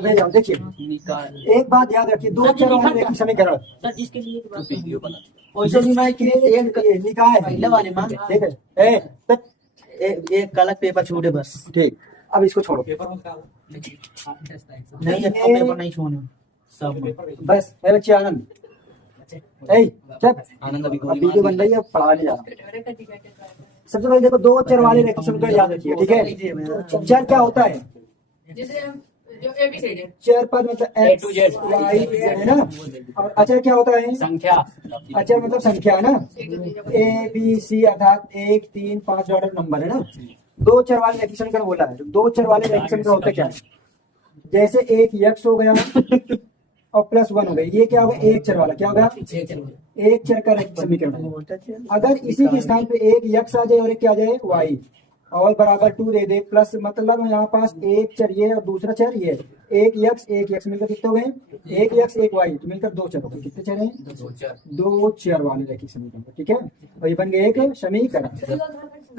में जाओ, देखिए एक बात याद रखिए, दो चर वाले रैखिक समीकरण जिसके लिए वैसे भी मैं निकाय पहले वाले में ठीक है। एक काला पेपर छूटे बस। ठीक, अब इसको छोड़ो, नहीं अब पेपर नहीं छोड़ना सब बस मेरे बच्चे आनंद चल आनंद अभी अब वीडियो बन रही है, पढ़ाने जा रहा हूं। सबसे पहले देखो दो चर वाले रैखिक समीकरण याद रखिए, ठीक है। चर क्या होता है? चर पर मतलब एक्स वाई है ना, और अचर क्या होता है? संख्या। अचर मतलब संख्या है ना, ए बी सी अर्थात 1 3 5 ऑर्डर नंबर है ना। दो चर वाले रैखिक समीकरण बोला है, दो चर वाले रैखिक समीकरण होते क्या है? जैसे एक यक्स हो गया और प्लस 1 हो गया, ये क्या होगा? एक चर वाला क्या होगा? एक चर का रैखिक समीकरण। अगर इसी के स्थान पे एक यक्स आ जाए और एक क्या आ जाए? वाई, और बराबर 2 दे दे, प्लस मतलब यहाँ पास एक चर ये और दूसरा चर ये, एक यक्स मिलकर कितने हो गए? एक यक्स एक वाई, तो मिलकर दो चर हो गए। कितने चर हैं? दो चर वाले रैखिक समीकरण, ठीक है। और ये बन गए एक समीकरण।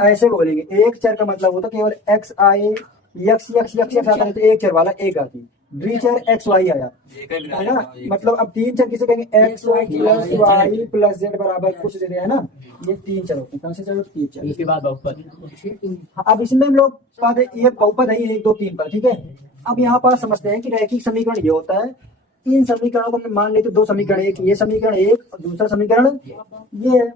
ऐसे बोलेंगे, एक चर का मतलब होता है केवल एक्स आए, यक्स आता है तो एक चर वाला एक आती, द्विचर एक्स वाई आया है ना। मतलब अब तीन चर किसे कहेंगे? X plus y plus z बराबर कुछ दे दिया है ना, ये तीन चर होते हैं। कौन से चर? तीन चर। इसके बाद बहुपद। अब इसमें हम लोग बात ये बहुपद है 1 2 3 पर, ठीक है। अब यहाँ पर समझते हैं कि रैखिक समीकरण ये होता है, इन समीकरणों को हमने मान लेते दो समीकरण, एक ये समीकरण एक और दूसरा समीकरण ये है।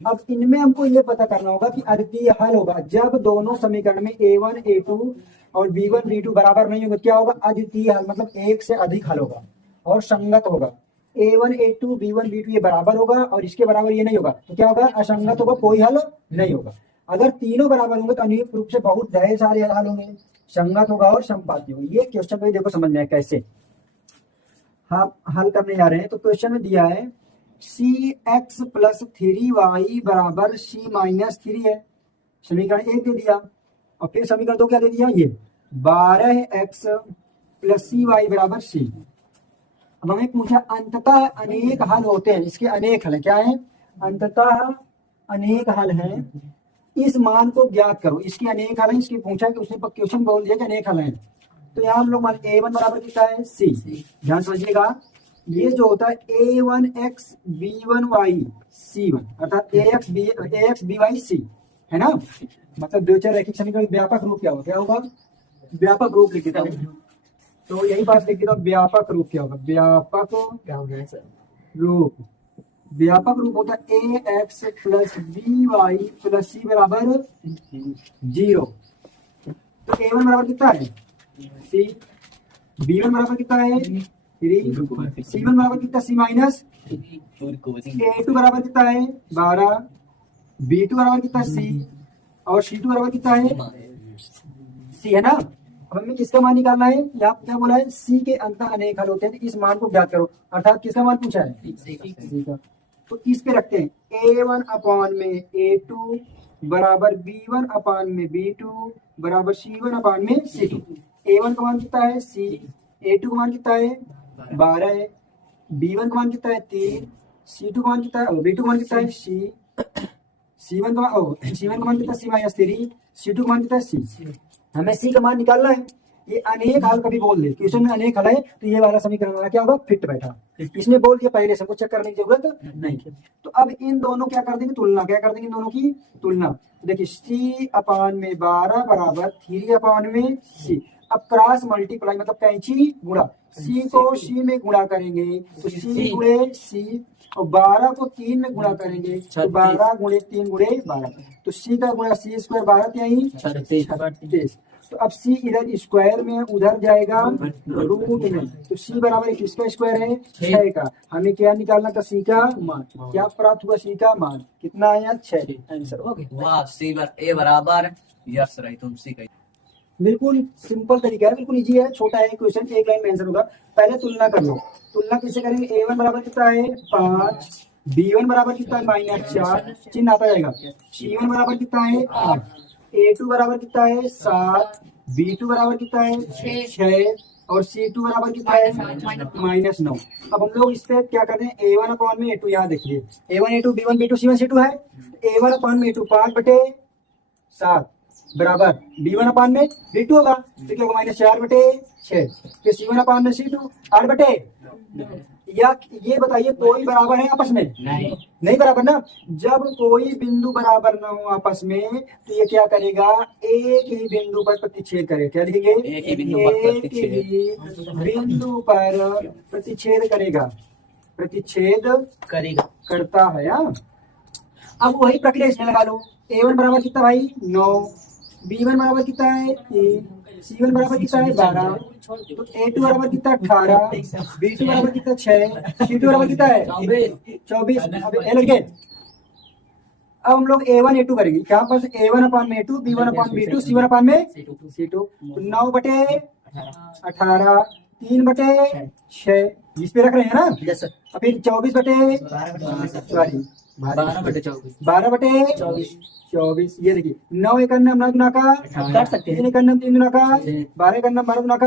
अब इनमें हमको ये पता करना होगा कि अद्वितीय हल होगा जब दोनों समीकरण में a1 a2 और b1 b2 बराबर नहीं होगा। क्या होगा? अद्वितीय हल मतलब एक से अधिक हल होगा और संगत होगा। a1 a2 b1 b2 ये बराबर होगा और इसके बराबर ये नहीं होगा, तो क्या होगा? असंगत होगा, कोई हल नहीं होगा। अगर तीनों बराबर होंगे तो अनिवार्य रूप से बहुत ढेर सारे हल होंगे, संगत होगा और संपाती होगी। ये क्वेश्चन में देखो समझ में कैसे हम हल करने जा रहे हैं। तो क्वेश्चन में दिया है सी एक्स प्लस 3y बराबर सी माइनस 3 है, समीकरण एक दे दिया। और फिर समीकरण दो क्या दे दिया? ये 12x प्लस सी वाई बराबर सी। अब हमें पूछा अंततः अनेक हल होते हैं, इसके अनेक हल है। क्या है? अंततः अनेक हल है, इस मान को ज्ञात करो। इसके अनेक हल है, इसकी पूछा कि उसने क्वेश्चन बोल दिया कि अनेक हल है। तो यहाँ हम लोग मान a1 बराबर कितना है? c। ध्यान समझिएगा, ये जो होता है a1x b1y c1 अर्थात ax by c है ना। मतलब द्विचर रैखिक समीकरण व्यापक रूप क्या होगा? क्या होगा? व्यापक रूप लिख देता हूं, तो यही बात लिख देता हूं। व्यापक रूप क्या होगा? व्यापक क्या होगा रूप? व्यापक रूप होता है ax plus by plus c बराबर 0। तो a1 बराबर कितना है? c। b1 बराबर कितना है? 3। c1 बराबर कितना? c minus. a2 बराबर कितना है? 12। b2 बराबर कितना? c। और c2 बराबर कितना है? c है ना। अब हमें किसका मान निकालना है? यहाँ क्या बोला है? c के अंत अनेक हल होते हैं, तो इस मान को ज्ञात करो। अर्थात किसका मान पूछा है? c का। तो इस पे रखते हैं a1 अपान में a2 बराबर b1 अपान में b2 बराबर c1 अपान में c2। a1 का मान कितना है? c। a2 का मान कितना है? 12 है। b1 का मान कितना है? 3। c2 का मान कितना है? b2 का मान कितना है? c। c1 का मान कितना? c minus 3। c2 का मान कितना है? c। हमें c का मान निकालना है। ये अनेक हल कभी बोल दे, क्वेश्चन में अनेक हल है, तो ये वाला समीकरण वाला क्या होगा? फिट बैठा। इसने बोल दिया पहले से, हमको चेक करने की जरूरत नहीं। तो अब इन दोनों क्या कर देंगे? तुलना। क्या कर देंगे? इन दोनों की तुलना। देखिए c अपान में 12 बराबर 3 अपान में c। अब क्रॉस मल्टीप्लाई मतलब कैंची गुणा, c को c में गुणा करेंगे तो c गुणे c, और 12 को 3 में गुणा करेंगे तो 12 गुणे 3 गुणे 12। तो c का गुणा c स्क्वायर 12 यही 36। तो अब c इधर स्क्वायर में उधर जाएगा रूट में, तो c बराबर किसका स्क्वायर है? 6 का। हमें क्या निकालना था? c का मान। क्या प्राप्त हुआ? c का मान कितना आया? 6। आंसर हो गया। वाह, c a बराबर यस राइट, तुम c का बिल्कुल सिंपल तरीका है, बिल्कुल इजी है, छोटा है क्वेश्चन, एक लाइन में आंसर होगा। पहले तुलना कर लो। तुलना किससे करेंगे? a1 बराबर कितना है? 5। b1 बराबर कितना है? -4, चिन्ह आता जाएगा। c1 बराबर कितना है? 8। a2 बराबर कितना है? 7। b2 बराबर कितना है? 6। और c2 बराबर कितना है? -9। अब हम लोग इस पे क्या करते हैं? a1 अपॉन में a2, यहाँ देखिए a1 a2 b1 b2 c1 c2 है। a1 अपॉन में a2 5/7 बराबर B1 अपान में B2 होगा, तो क्या होगा -4/6। फिर C1 अपान में C2 8/। या ये बताइए कोई बराबर है आपस में? नहीं बराबर ना। जब कोई बिंदु बराबर ना हो आपस में तो ये क्या करेगा, एक ही बिंदु पर प्रतिच्छेद करेगा। क्या लिखेंगे? एक ही बिंदु पर प्रतिच्छेद। एक ही बिंदु पर प्रतिच्छेद करेगा, प्रतिच्छेद करेगा। करता है। हाँ, अब वही प्रक्रिया इसमें लगा लो। A1 बराबर कितना भाई 9, B1 बराबर कितना है 3, C1 बराबर कितना है 12, तो A2 बराबर कितना 18, B2 बराबर कितना 6, C2 बराबर कितना है 24। अब ए लड़के, अब हम लोग A1 A2 करेंगे। क्या पास A1 अपान में A2, B1 अपान B2, C1 अपान में C2। 9/18, 3/6 इस पे रख रहे हैं ना। Yes sir. और फिर 24/, सॉरी 12/24। ये देखिए 9 एक अन्नम 9 गुना का काट सकते हैं। 3 एक अन्नम 3 गुना का 12 एक अन्नम 12 गुना का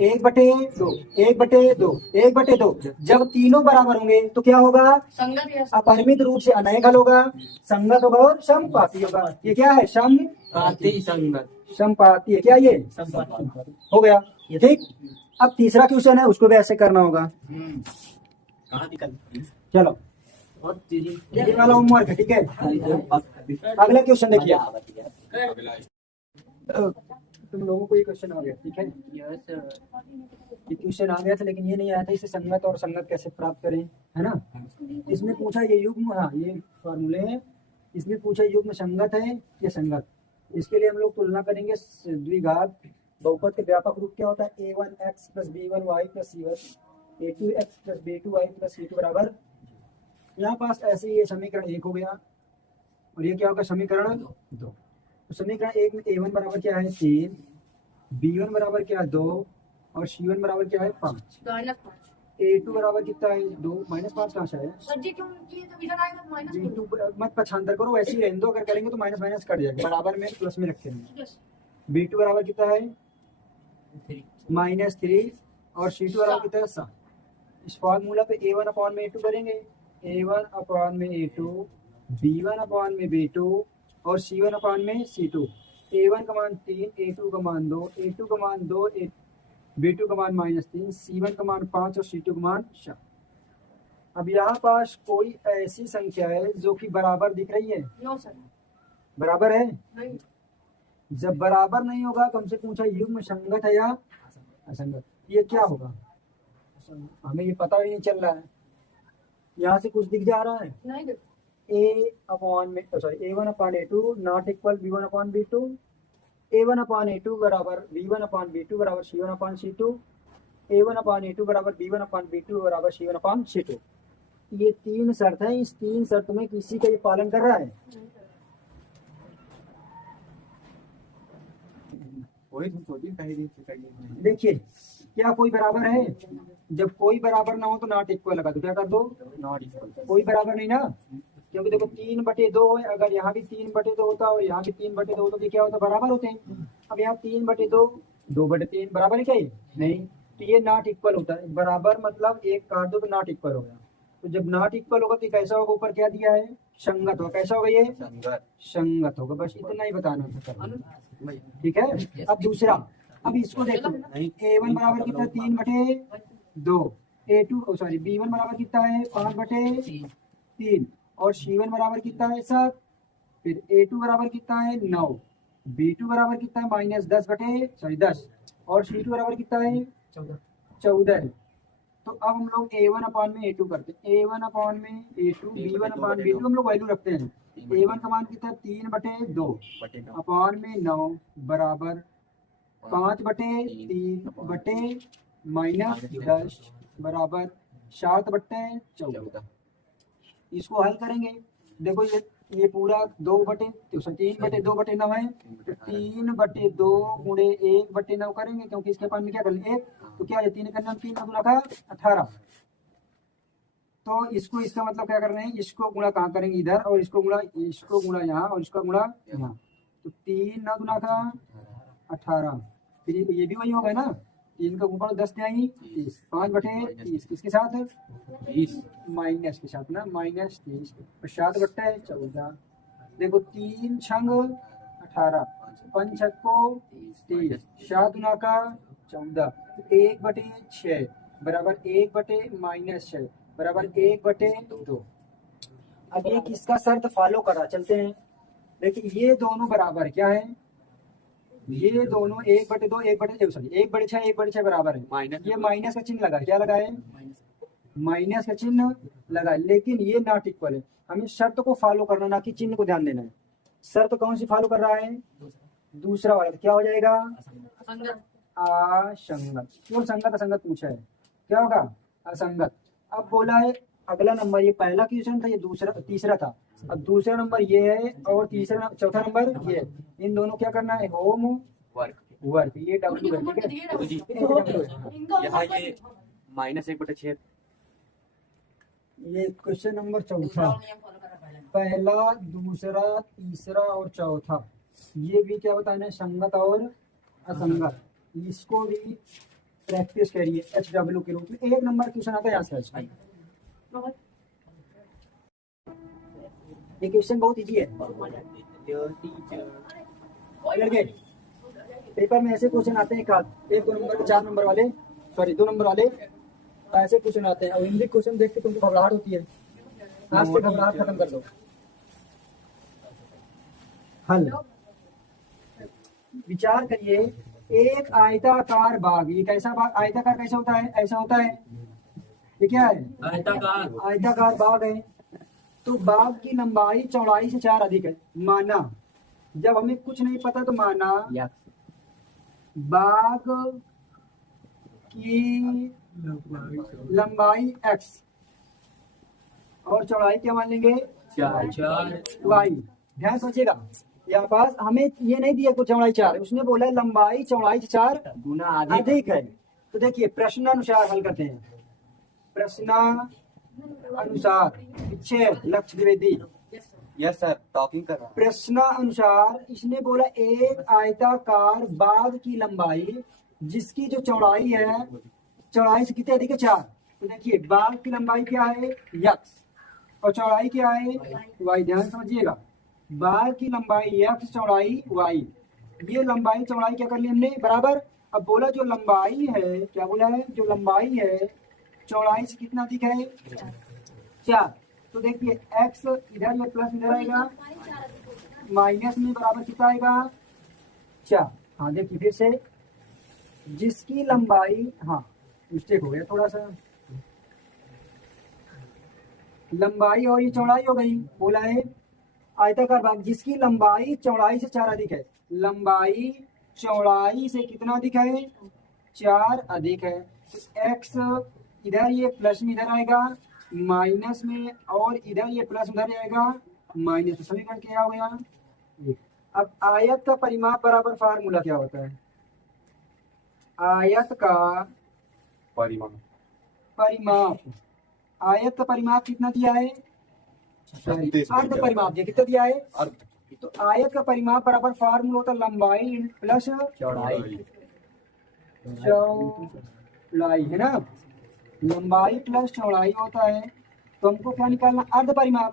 1/2 1/2 1/2। जब तीनों बराबर होंगे तो क्या होगा, अपरिमित रूप से अनेक हल होगा, संगत होगा और समपाती होगा। ये क्या है, पाती संगत। समपाती है। क्या ये हो गया? ठीक। अब तीसरा क्वेश्चन है, उसको भी ऐसे करना होगा। कहाँ निकल चलो ये वाला होमवर्क है, ठीक है। अगला क्वेश्चन देखिए। तुम लोगों को ये क्वेश्चन आ गया, ठीक है। ये क्वेश्चन आ गया था लेकिन ये नहीं आया था, इसे संगत और संगत कैसे प्राप्त करें, है ना। इसमें पूछा ये युग्म, हाँ ये फॉर्मूले हैं। इसमें पूछा युग्म संगत है या संगत। इसके लिए हम लोग तुलना करेंगे द्विघात बहुपद के व्यापक रूप क्या होता है, A1x + B1y + C1 A2x + B2y + C2 बराबर। यहाँ पास ऐसे ही ये समीकरण 1 हो गया और ये क्या होगा, समीकरण 2। तो समीकरण 1 में A1 बराबर क्या है 3, B1 बराबर क्या है 2 और C1 बराबर क्या है 5। A2 बराबर कितना है 2, -5 कहाँ से आया? मत पछांतर करो, वैसे ही रहने दो। अगर करेंगे तो माइनस माइनस कट जाएगा, बराबर में प्लस में रखेंगे। B2 बराबर कितना है -3 और C2 बराबर कितना है 7। इस फॉर्मूला पे A1 अपान में A2 करेंगे, A1 अपान में A2, B1 अपान में B2 और C1 अपान में C2। A1 का मान 3, A2 का मान 2, A2 का मान 2, B2 का मान -3, C1 का मान 5 और C2 का मान 7। अब यहाँ पास कोई ऐसी संख्या है जो कि बराबर दिख रही है? No sir. बराबर है? नहीं। जब बराबर नहीं होगा तो हमसे पूछा युग्म संगत है या असंगत। ये क्या होगा, हमें ये पता ही नहीं चल रहा है। यहाँ से कुछ दिख जा रहा है? नहीं। A1 upon A2 not equal B1 upon B2, A1 upon A2 बराबर B1 अपान B2 बराबर C1 अपान C2, A1 अपान A2 बराबर B1 अपान B2 बराबर C1 अपान C2। ये 3 शर्त है, इस 3 शर्त में किसी का ये पालन कर रहा है? देखिए क्या कोई बराबर है? जब कोई बराबर ना हो तो नॉट इक्वल लगा दो। क्या कर दो, नॉट इक्वल। कोई बराबर नहीं ना, क्योंकि देखो 3/2 है। अगर यहाँ भी 3/2 होता और यहाँ भी 3/2 होता तो क्या होता, बराबर होते हैं। अब यहाँ 3/2 2/3 बराबर है क्या ये? नहीं, तो ये नॉट इक्वल होता है। बराबर मतलब एक काट दो तो नॉट इक्वल हो गया। तो जब नॉट इक्वल होगा तो कैसा होगा, ऊपर क्या दिया है संगत होगा। कैसा होगा ये संगत होगा। बस इतना ही बताना था, ठीक है। अब दूसरा, अब इसको देखो A1 बराबर कितना 3/2, A2 सॉरी B1 बराबर कितना है 5/3 और C1 बराबर कितना है 7। फिर A2 बराबर कितना है 9, B2 बराबर कितना है -10 और C2 बराबर कितना है 14। तो अब हम लोग A1 अपान में A2 करते हैं। A1 अपान में A2, B1 अपान B2 हम लोग वैल्यू रखते हैं। A1 का मान कितना 3/2 अपान में 9 बराबर 5/3 -10 बराबर 7/14। इसको हल करेंगे। देखो ये पूरा 3/2/9 है, तो 3/2 गुणे 1/9 करेंगे, क्योंकि इसके पास में क्या कर 1, तो क्या है 3 करना 3 गुना का 18। तो इसको इसका मतलब क्या कर रहे हैं, इसको गुणा कहाँ करेंगे इधर, और इसको गुणा यहाँ और इसका गुणा यहाँ। तो 3 9 गुना का 18, फिर ये भी वही होगा ना, 3 का ऊपर 10 आई 30, 5/30 किसके साथ 20 माइनस के साथ ना -30 और 7/14। देखो 3 छंग 18 5 छक्को 30, 7 दूना का 14, 1/6 बराबर 1/-6 बराबर 1/2। अब ये किसका शर्त फॉलो कर रहा, चलते हैं। देखिए ये दोनों बराबर क्या है, ये दोनों 1/2 1/6 1/6 बराबर है। माइनस ये माइनस का चिन्ह लगा है, क्या लगा है, माइनस का चिन्ह लगा है, लेकिन ये नॉट इक्वल है। हमें शर्त को फॉलो करना, ना कि चिन्ह को ध्यान देना है। शर्त कौन सी फॉलो कर रहा है, दूसरा वाला, तो क्या हो जाएगा असंगत। क्यों संगत असंगत पूछा है, क्या होगा असंगत। अब बोला है अगला नंबर, ये पहला क्वेश्चन था, ये दूसरा तीसरा था, अब दूसरा नंबर ये है और तीसरा चौथा नंबर ये है। इन दोनों क्या करना है, होम वर्क, ये डब्ल्यू है, ठीक है। यहाँ ये -1/6 ये क्वेश्चन नंबर चौथा, पहला दूसरा तीसरा और चौथा, ये भी क्या बताना है, संगत और असंगत। इसको भी प्रैक्टिस करिए HW के रूप में। एक नंबर क्वेश्चन आता है यहाँ से। ये क्वेश्चन बहुत इजी है लड़के, पेपर में ऐसे क्वेश्चन आते हैं, 1 2 नंबर 4 नंबर वाले, सॉरी 2 नंबर वाले ऐसे क्वेश्चन आते हैं। और हिंदी क्वेश्चन देख के तुमको घबराहट होती है, आज से घबराहट खत्म कर दो। हल विचार करिए, एक आयताकार बाग, ये कैसा बाग, आयताकार कैसा होता है, ऐसा होता है, ये क्या है, आयताकार बाग है। तो बाग की लंबाई चौड़ाई से 4 अधिक है। माना, जब हमें कुछ नहीं पता तो माना बाग की लंबाई x और चौड़ाई क्या मान लेंगे, 4 y। ध्यान सोचिएगा, यहाँ पास हमें ये नहीं दिया कुछ चौड़ाई 4, उसने बोला लंबाई चौड़ाई से 4 गुना अधिक है। तो देखिए प्रश्नानुसार हल करते हैं। प्रश्नानुसार पीछे लक्ष्य द्विवेदी, यस सर, टॉकिंग कर रहा हूँ। प्रश्नानुसार इसने बोला एक आयताकार बाग की लंबाई जिसकी जो चौड़ाई है, चौड़ाई से कितने अधिक है, 4। तो देखिए बाग की लंबाई क्या है, x और चौड़ाई क्या है, y। ध्यान समझिएगा, बाग की लंबाई x, चौड़ाई y। ये लंबाई चौड़ाई क्या कर ली हमने, बराबर। अब बोला जो लंबाई है, क्या बोला है, जो लंबाई है चौड़ाई से कितना अधिक है, 4। तो देखिए x इधर, ये प्लस इधर आएगा, माइनस में बराबर कितना आएगा, 4। हाँ देखिए फिर से, जिसकी लंबाई, हाँ मिस्टेक हो गया थोड़ा सा, लंबाई और ये चौड़ाई हो गई। बोला है आयताकार बाग जिसकी लंबाई चौड़ाई से 4 अधिक है, लंबाई चौड़ाई से कितना अधिक है, 4 अधिक है। तो x इधर, ये प्लस में इधर आएगा, माइनस में, और इधर ये प्लस उधर जाएगा, माइनस। तो समीकरण क्या हो गया। अब आयत का परिमाप बराबर फार्मूला क्या होता है, आयत का परिमाप, आयत का परिमाप कितना दिया है, अर्ध परिमाप दिया, कितना दिया है, तो आयत का परिमाप बराबर फार्मूला होता है लंबाई प्लस चौड़ाई, चौड़ाई है ना, लंबाई प्लस चौड़ाई होता है। तो हमको क्या निकालना, अर्ध परिमाप।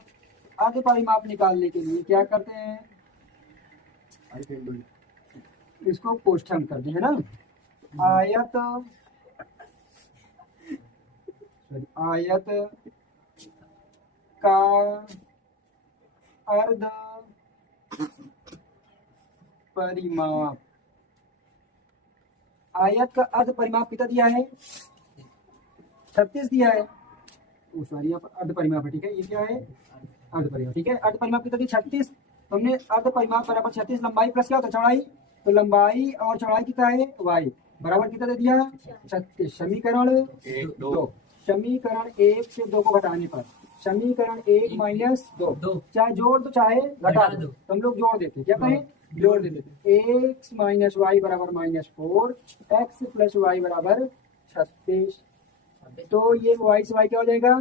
अर्ध परिमाप निकालने के लिए क्या करते हैं, इसको कोष्ठक करते हैं ना, आयत, आयत का अर्ध परिमाप, आयत का अर्ध परिमाप कितना दिया है, 36 दिया है। सॉरी यहाँ पर अर्ध परिमाप है, ठीक है, ये क्या है, अर्ध परिमाप, ठीक है। अर्ध परिमाप कितना दिया, 36। तो हमने अर्ध परिमाप बराबर 36, लंबाई प्लस क्या होता है, चौड़ाई। तो लंबाई और चौड़ाई कितना है, y बराबर कितना दे दिया, 36। समीकरण 2, समीकरण 1 से 2 को घटाने पर, समीकरण 1 -2, चाहे जोड़ दो चाहे घटा दो, तो हम लोग जोड़ देते, क्या कहें, जोड़ देते। x - y बराबर -4, x + y बराबर 36। तो ये y से y क्या हो जाएगा,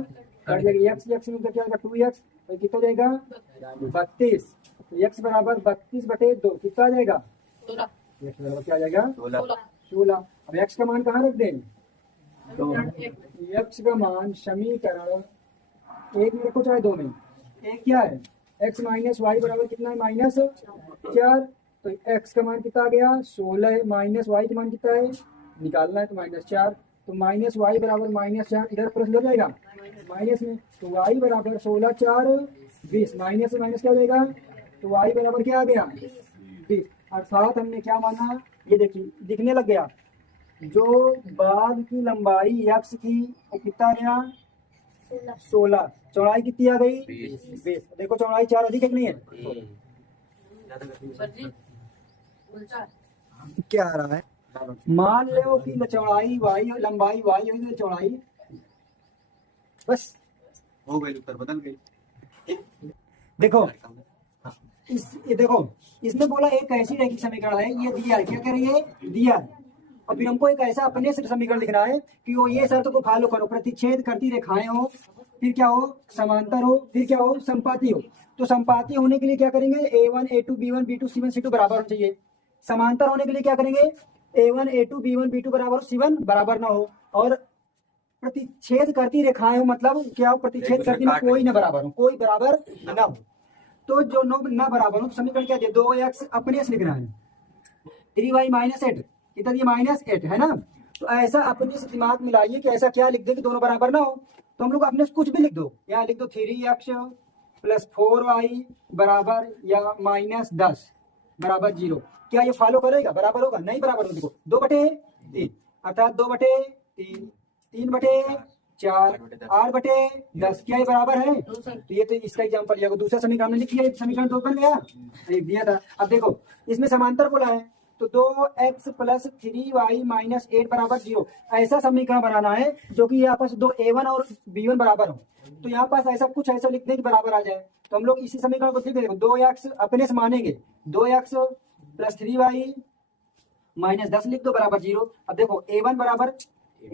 कट जाएगा, x में क्या होगा, 2x, तो कितना जाएगा, 32। तो x बराबर 32/2 कितना आ जाएगा, x बराबर क्या आ जाएगा, 16। अब x का मान कहाँ रख दें, x का मान समीकरण 1 में रखो चाहे 2 में, एक क्या है, x - y बराबर कितना है, -4। तो x का मान कितना आ गया 16 है, माइनस y का मान कितना है निकालना है तो -4, तो माइनस वाई बराबर -4, इधर प्लस हो जाएगा माइनस में, तो y बराबर 16 4 20, माइनस से माइनस क्या हो जाएगा, तो y बराबर क्या आ गया 20। अर्थात हमने क्या माना, ये देखिए दिखने लग गया, जो बाग की लंबाई x की वो कितना आ गया 16, चौड़ाई कितनी आ गई 20। देखो चौड़ाई 4 अधिक है कि नहीं है, क्या आ रहा है, मान लो कि चौड़ाई y लंबाई y होगी चौड़ाई, बस हो गई, उत्तर बदल गई। देखो ये देखो इसमें बोला एक ऐसी रैखिक समीकरण है, ये दिया है, क्या कह रही है दिया है, और फिर हमको एक ऐसा अपने से समीकरण लिखना है कि वो ये शर्त को फॉलो करो, प्रतिच्छेद करती रेखाएं हो, फिर क्या हो समांतर हो, फिर क्या हो संपाती हो। तो संपाती होने के लिए क्या करेंगे a1 a2 b1 b2 c1 c2 बराबर होना चाहिए, समांतर होने के लिए क्या करेंगे a1 a2 b1 b2 बराबर हो c1 बराबर ना हो, और प्रतिच्छेद करती रेखाएं हो मतलब क्या हो, प्रतिच्छेद करती में कोई ना बराबर हो, कोई बराबर ना हो। तो जो ना बराबर हो तो समीकरण क्या दिया 2x अपने से लिख रहा है, 3y -8 कितना दिया -8 है ना। तो ऐसा अपने से दिमाग मिलाइए कि ऐसा क्या लिख दे कि दोनों बराबर ना हो, तो हम लोग अपने से कुछ भी लिख दो, यहाँ लिख दो 3x + 4y बराबर या -10 बराबर 0, क्या ये फॉलो करेगा, बराबर होगा नहीं बराबर होगा। देखो 2/3 अर्थात 2/3 3/4 8/10, क्या ये बराबर है, तो ये तो इसका एग्जाम्पल लिया, दूसरा समीकरण में लिख लिया, समीकरण 2 बन गया, एक दिया था। अब देखो इसमें समांतर बोला है तो 2x + 3y -8 बराबर 0, ऐसा समीकरण बनाना है जो कि यहाँ पास दो a1 और b1 बराबर हो, तो यहाँ पास ऐसा कुछ ऐसा लिख दे कि बराबर आ जाए। तो हम लोग इसी समीकरण को लिख देंगे, 2x अपने से मानेंगे 2x + 3y -10 लिख दो बराबर 0। अब देखो a1 बराबर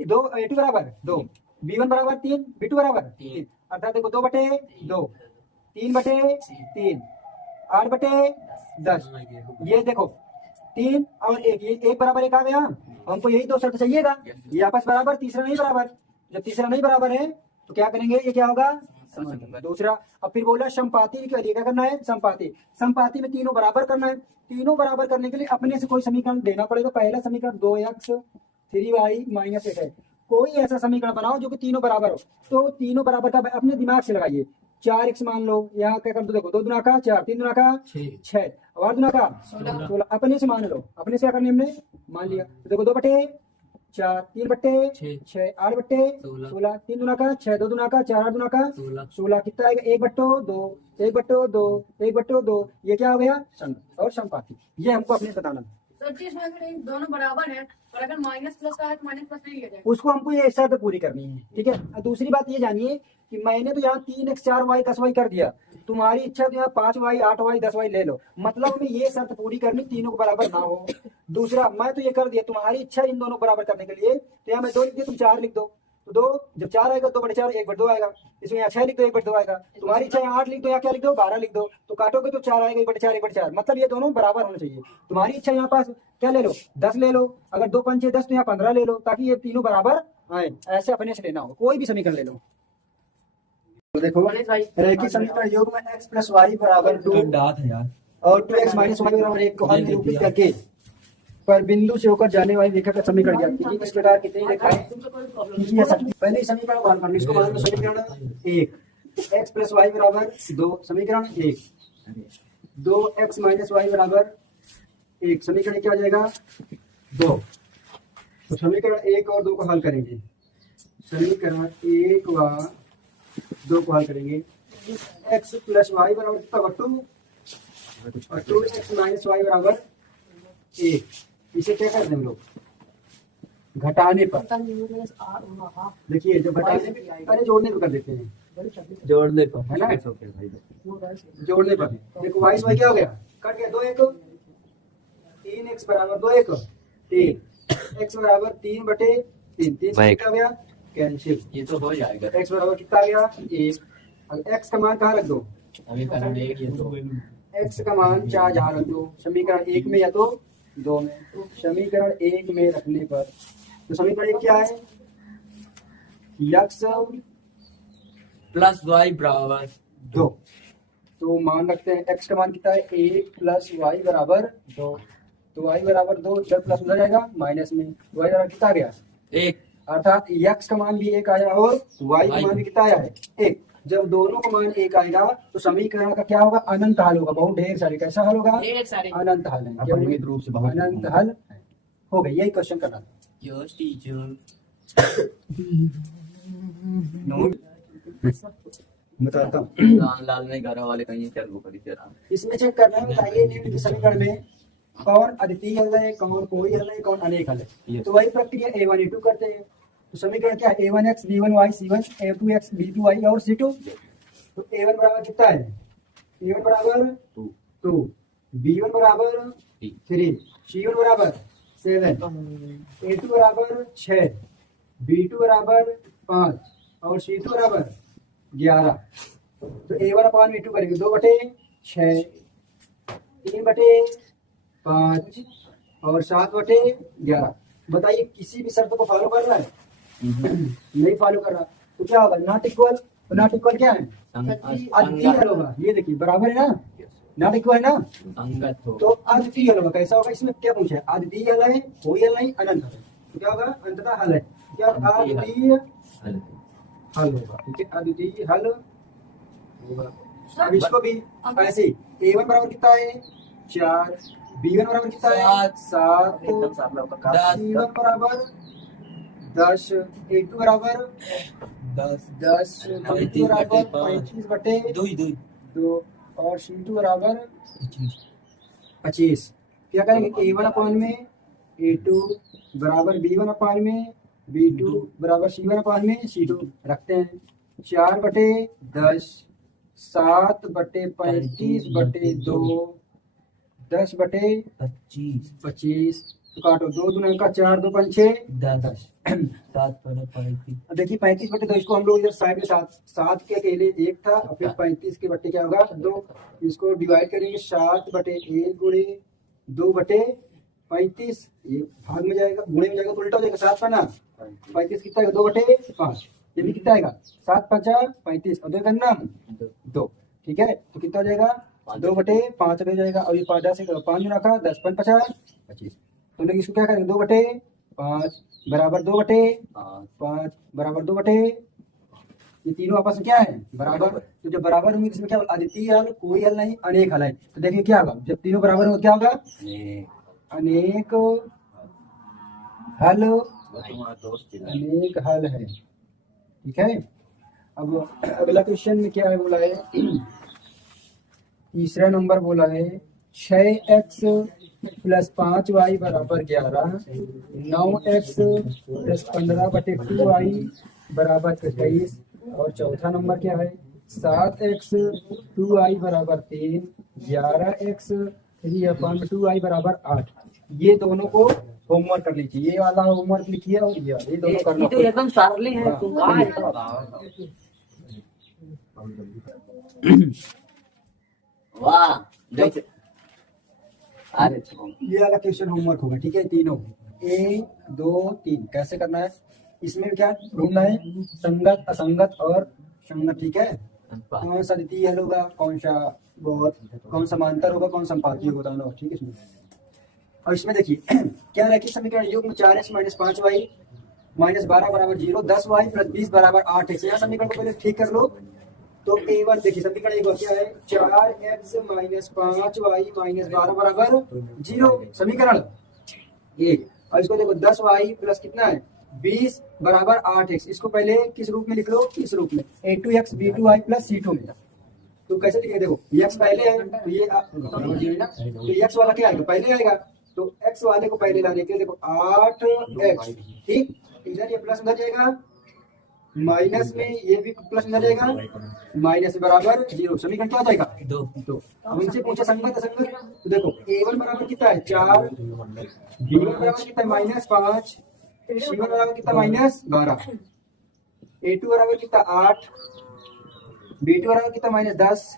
2 a2 बराबर 2 b1 बराबर 3 b2 बराबर 3, अर्थात देखो 2/2 3/3 8/10, ये देखो 3 और 1, ये 1 बराबर 1 आ गया, हमको यही दो शर्त चाहिएगा, ये आपस बराबर तीसरा नहीं बराबर, जब तीसरा नहीं बराबर है तो क्या करेंगे ये क्या होगा दूसरा। अब फिर बोला संपाती के लिए क्या करना है, संपाती में तीनों बराबर करना है, तीनों बराबर करने के लिए अपने से कोई समीकरण देना पड़ेगा। पहला समीकरण 2x 3y -8 है, कोई ऐसा समीकरण बनाओ जो कि तीनों बराबर हो, तो तीनों बराबर का अपने दिमाग से लगाइए। 4x मान लो, यहाँ क्या कर दो, देखो 2 दूना का 4 3 दूना का 6 और 8 दूना का 16, अपने से मान लो, अपने से क्या करने हमने मान लिया, तो देखो 2/4 3/6 8/16 3 दूना का 6 2 दूना का 4 8 दूना का 16, कितना आएगा 1/2 1/2 1/2, ये क्या हो गया संग और संपाती, ये हमको अपने बताना है। दोनों बराबर है और अगर माइनस प्लस का है तो माइनस प्लस नहीं लिया जाए, उसको हमको ये शर्त पूरी करनी है, ठीक है। दूसरी बात ये जानिए कि मैंने तो यहाँ 3x 4y 10y कर दिया, तुम्हारी इच्छा तो यहाँ 5y 8y 10y ले लो, मतलब में ये शर्त पूरी करनी तीनों को बराबर ना हो। दूसरा मैं तो ये कर दिया, तुम्हारी इच्छा इन दोनों को बराबर करने के लिए, तो यहाँ मैं 2 लिख दिया, तुम 4 लिख दो, तो 2 जब 4 आएगा 2/4 1/2 आएगा, इसमें यहाँ 6 लिख दो 1/2 आएगा, तुम्हारी इच्छा यहाँ 8 लिख दो, यहाँ क्या लिख दो 12 लिख दो, तो काटोगे तो 4 आएगा 1/4 1/4, मतलब ये दोनों बराबर होने चाहिए। तुम्हारी इच्छा यहाँ पास क्या ले लो 10 ले लो, अगर 2 5 6 10 तो यहाँ 15 ले लो, ताकि ये तीनों बराबर आए, ऐसे अपने से लेना हो, कोई भी समीकरण ले लो। तो देखो रैखिक समीकरण योग में x + y बराबर 2 और 2x - y बराबर 1 को हल निरूपित करके पर बिंदु से होकर जाने वाली रेखा का समीकरण ज्ञात कीजिए। इस प्रकार कितनी रेखाएं खींची जा सकती हैं। पहले समीकरण को हल करना, इसको मान लो समीकरण 1 x + y बराबर 2, समीकरण 1 2x - y बराबर 1, समीकरण क्या आ जाएगा 2। तो समीकरण 1 और 2 को हल करेंगे, समीकरण 1 व 2 को हल करेंगे, x + y बराबर कितना 2 और 2x - y बराबर 1, इसे क्या करते हैं हम लोग घटाने पर, देखिए जब घटाने पर अरे जोड़ने पर कर देते हैं, जोड़ने पर है ना, जोड़ने पर देखो y से y क्या हो गया कट गया 2 1 3x बराबर 2 1 3 x बराबर 3/3 3 से क्या हो गया कैंसिल, ये तो हो जाएगा। x बराबर कितना आ गया 1, अब x का मान कहाँ रख दो, समीकरण 1 ये तो x का मान 4 जहाँ रख दो, समीकरण 1 में या तो 2 में, समीकरण 1 में रखने पर तो समीकरण 1 क्या है x + y बराबर 2, तो मान रखते हैं x का मान कितना है 1 प्लस वाई बराबर 2। तो y बराबर 2, इधर प्लस उधर जाएगा माइनस में, y बराबर कितना आ गया 1 अर्थात x का मान भी 1 आया और y का मान भी कितना आया है 1। जब दोनों का मान 1 आएगा तो समीकरण का क्या होगा अनंत हल होगा, बहुत ढेर सारे। कैसा हल होगा ढेर सारे। अनंत हल है, क्या अपरिमित रूप से बहुत अनंत हल हो गया। यही क्वेश्चन करना था। यस टीचर बताता हूँ लाल लाल नहीं घर वाले कहीं चालू करी जरा। इसमें चेक करना है, बताइए निम्न समीकरण में कौन अद्वितीय हल है, कौन कोई हल है, कौन अनेक हल है। Yes. तो वही प्रक्रिया a1 a2 करते हैं। तो समीकरण क्या है a1x b1y c1 a2x b2y और c2। तो a1 बराबर कितना है a1 बराबर 2, b1 बराबर 3, c1 बराबर 7, a2 बराबर 6, b2 बराबर 5 और c2 बराबर 11। तो a1 अपान b2 करेंगे 2/6, 3/5 और 7/11। बताइए किसी भी शर्त को फॉलो कर रहा है नहीं फॉलो कर रहा, तो क्या होगा नॉट इक्वल। तो नॉट इक्वल क्या है अद्वितीय हल होगा। ये देखिए बराबर है ना, नॉट इक्वल है ना, संगत हो तो अद्वितीय हल होगा। कैसा होगा इसमें क्या पूछा है अद्वितीय हल है, कोई हल नहीं, अनंत हल है। तो क्या होगा अंततः हल है, क्या अद्वितीय हल होगा। ठीक है अद्वितीय हल होगा। अब इसको भी ऐसे a1 बराबर कितना है 4, b1 बराबर कितना है 7, एकदम साफ लौका का c1 बराबर 10, a2 बराबर 10, b2 बराबर 35/2 और c2 बराबर 25। क्या करेंगे a1 अपान में a2 बराबर b1 अपान में b2 बराबर c1 अपान में c2 रखते हैं। 4/10, 7/35/2, 10/25। तो काटो 2 दूना का 4, 2 पंचे 10। अब देखिए 35/2 इसको हम लोग इधर साइड में 7 के अकेले 1 था और फिर 35 के बट्टे क्या होगा 2। इसको डिवाइड करेंगे 7/1 गुणे 2/35, ये भाग में जाएगा गुणे में जाएगा तो उल्टा हो जाएगा 7 ना 35 कितना आएगा 2/5। ये भी कितना आएगा 7 5 35 और 2 करना 2। ठीक है तो कितना हो जाएगा 2/5 हो जाएगा और ये 5 से 5 में रखा 10 5 50 25। तो लोग इसको क्या करेंगे 2/5 बराबर 2/5 बराबर 2/5। ये तीनों आपस में क्या है बराबर। तो जब बराबर होंगे इसमें क्या होगा अद्वितीय हल, कोई हल नहीं, अनेक हल है। तो देखिए क्या होगा जब तीनों बराबर हो क्या होगा अनेक हल, अनेक हल है। ठीक है अब अगला क्वेश्चन में क्या है बोला है तीसरा नंबर बोला है 6x प्लस 5y बराबर 11, 9x प्लस 15/2y बराबर 21 और चौथा नंबर क्या है 7x 2y बराबर 3, 11x 3/2y बराबर 8। ये दोनों को होमवर्क कर लीजिए। ये वाला होमवर्क लिखिए और ये दोनों करना तो एकदम सारले हैं हाँ। तुम कहाँ है? वाह देख अरे ये वाला क्वेश्चन होमवर्क होगा। ठीक है तीनों 1 2 3 कैसे करना है इसमें क्या ढूंढना है संगत असंगत और संगत। ठीक है कौन सा द्वितीय हल होगा, कौन सा बहुत, कौन समांतर होगा, कौन संपाती होगा बताना। ठीक है इसमें और इसमें देखिए क्या है कि समीकरण युग्म 4x - 5y - 12 बराबर 0, 10y + 20 बराबर 8x। यहाँ समीकरण को पहले ठीक कर लो। तो a1 देखिए समीकरण एक क्या है 4x - 5y - 12 बराबर 0 समीकरण एक। और इसको देखो 10y प्लस कितना है 20 बराबर 8x। इसको पहले किस रूप में लिख लो इस रूप में a2x b2y + c2 में। तो कैसे लिखेंगे देखो x पहले है तो ये बराबर 0 है ना, तो x वाला क्या आएगा पहले आएगा। तो x वाले को पहले लाने के लिए देखो 8x। ठीक इधर ये प्लस उधर जाएगा माइनस में ये भी प्लस उधर जाएगा माइनस बराबर 0 समीकरण क्या हो जाएगा 2। अब इनसे पूछा संगत असंगत। तो देखो a1 बराबर कितना है 4, b1 बराबर कितना है -5, c1 बराबर कितना -12, a2 बराबर कितना 8, b2 बराबर कितना -10,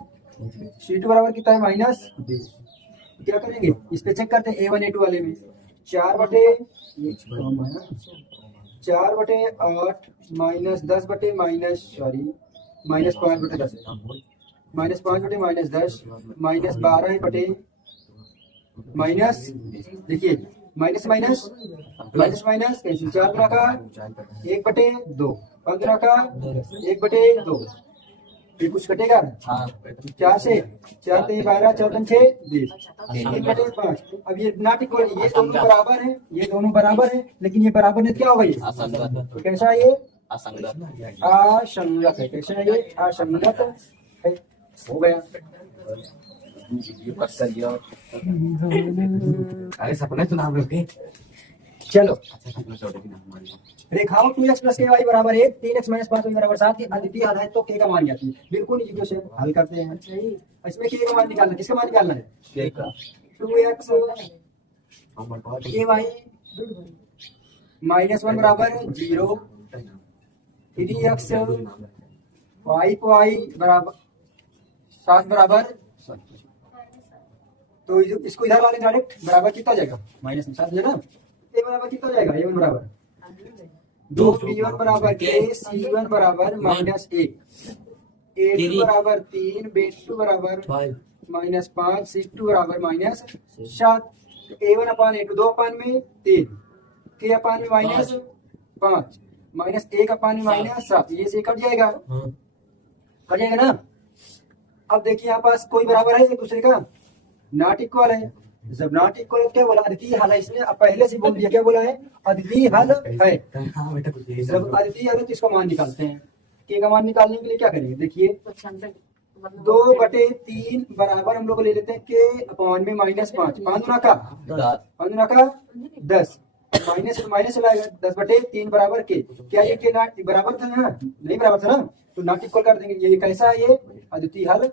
c2 बराबर कितना है -20। क्या करेंगे इस पे चेक करते हैं a1 a2 वाले में 4/8 -10/- -5/10 -5 बटे -10 -12 बटे माइनस, देखिए minus minus minus minus cancel, 4 गुना का 1/2, 15 का 1/2, फिर कुछ कटेगा हाँ 4 से, 4 3 12, 4 3 6 20, 1/5। अब ये नॉट इक्वल, ये दोनों बराबर है, ये दोनों बराबर है, लेकिन ये बराबर नहीं क्या होगा ये, असंगत तो कैसा है ये असंगत असंगत है, कैसा है ये असंगत है, हो गया। ये कट कर दिया। अरे सपने तो नाम रखे। चलो अच्छा सपने छोटे की नाम हमारी। रेखाओं 2x + ky बराबर 1, 3x - 5y बराबर 7 की अद्वितीय आधा है तो k का मान ज्ञात कीजिए। बिल्कुल इक्वेशन हल करते हैं। इसमें k का मान निकालना है, किसका मान निकालना है, के का 2x ky -1 बराबर 0, 3x 5y बराबर 7 बराबर, तो इसको इधर वाले डायरेक्ट बराबर कितना हो जाएगा, माइनस में 7 है ना, a बराबर कितना हो जाएगा, a1 बराबर 2, b1 बराबर k, c1 बराबर -1, a2 बराबर 3, b2 बराबर -5, c2 बराबर -7, a1 अपान a2 2 अपान में 3, k अपान में -5, -1 अपान में -7, ये से कट जाएगा, कट जाएगा ना। अब देखिए यहाँ पास कोई बराबर है एक दूसरे का, नॉट इक्वल है, जब नॉट इक्वल क्या बोला, अद्वितीय हल है, इसने अब पहले से बोल दिया, क्या बोला है, अद्वितीय हल है। जब अद्वितीय हल है तो इसका मान निकालते हैं, के का मान निकालने के लिए क्या करेंगे, देखिए 2/3 बराबर हम लोग ले लेते हैं के अपान में -5, 5 गुना का 10, माइनस माइनस चलाएगा, 10/3 बराबर के, क्या ये के नॉट बराबर था ना, नहीं बराबर था ना, तो नॉट इक्वल कर देंगे। ये कैसा है, ये अद्वितीय हल,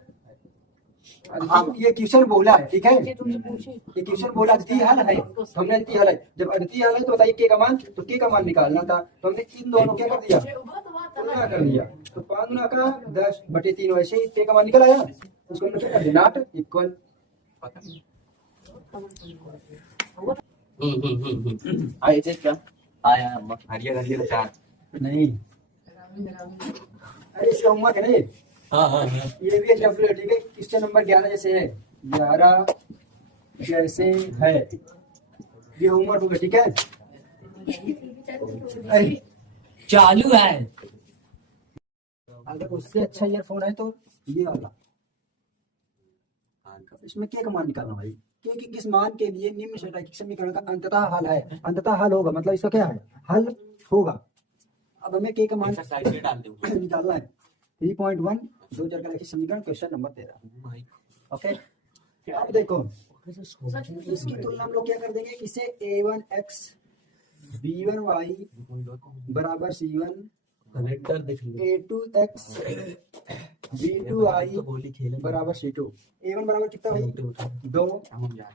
ये क्वेश्चन बोला है, ठीक है, ये क्वेश्चन बोला अद्वितीय हल है, तो हमने अद्वितीय हल है, जब अद्वितीय हल है तो बताइए के का मान, तो के का मान निकालना था, तो हमने इन दोनों क्या कर दिया, तुलना कर दिया, तो 5 गुना का 10/3 वैसे ही के का मान निकल आया, उसको हमने क्या कर दिया, नॉट इक्वल। आए थे क्या आया हरिया हरिया चार नहीं, अरे इसका होमवर्क है ना ये, हाँ ये भी डब्ल्यू है, ठीक है, क्वेश्चन नंबर 11 जैसे है, 11 जैसे है, ये होमवर्क होगा, ठीक है। अरे चालू है। अगर उससे अच्छा ईयरफोन है तो ये वाला, इसमें के का मान निकालना भाई, के की किस मान के लिए निम्न रैखिक समीकरण का अंततः हल है, अंततः हल होगा, मतलब इसका क्या है, हल होगा। अब हमें के का मान निकालना है, 3.1 दो चर का रैखिक समीकरण, क्वेश्चन नंबर 13, ओके। अब देखो इसकी तुलना हम लोग क्या कर देंगे, इसे a1x b1y बराबर c1, a2x b2y बराबर c2, a1 बराबर कितना भाई 2,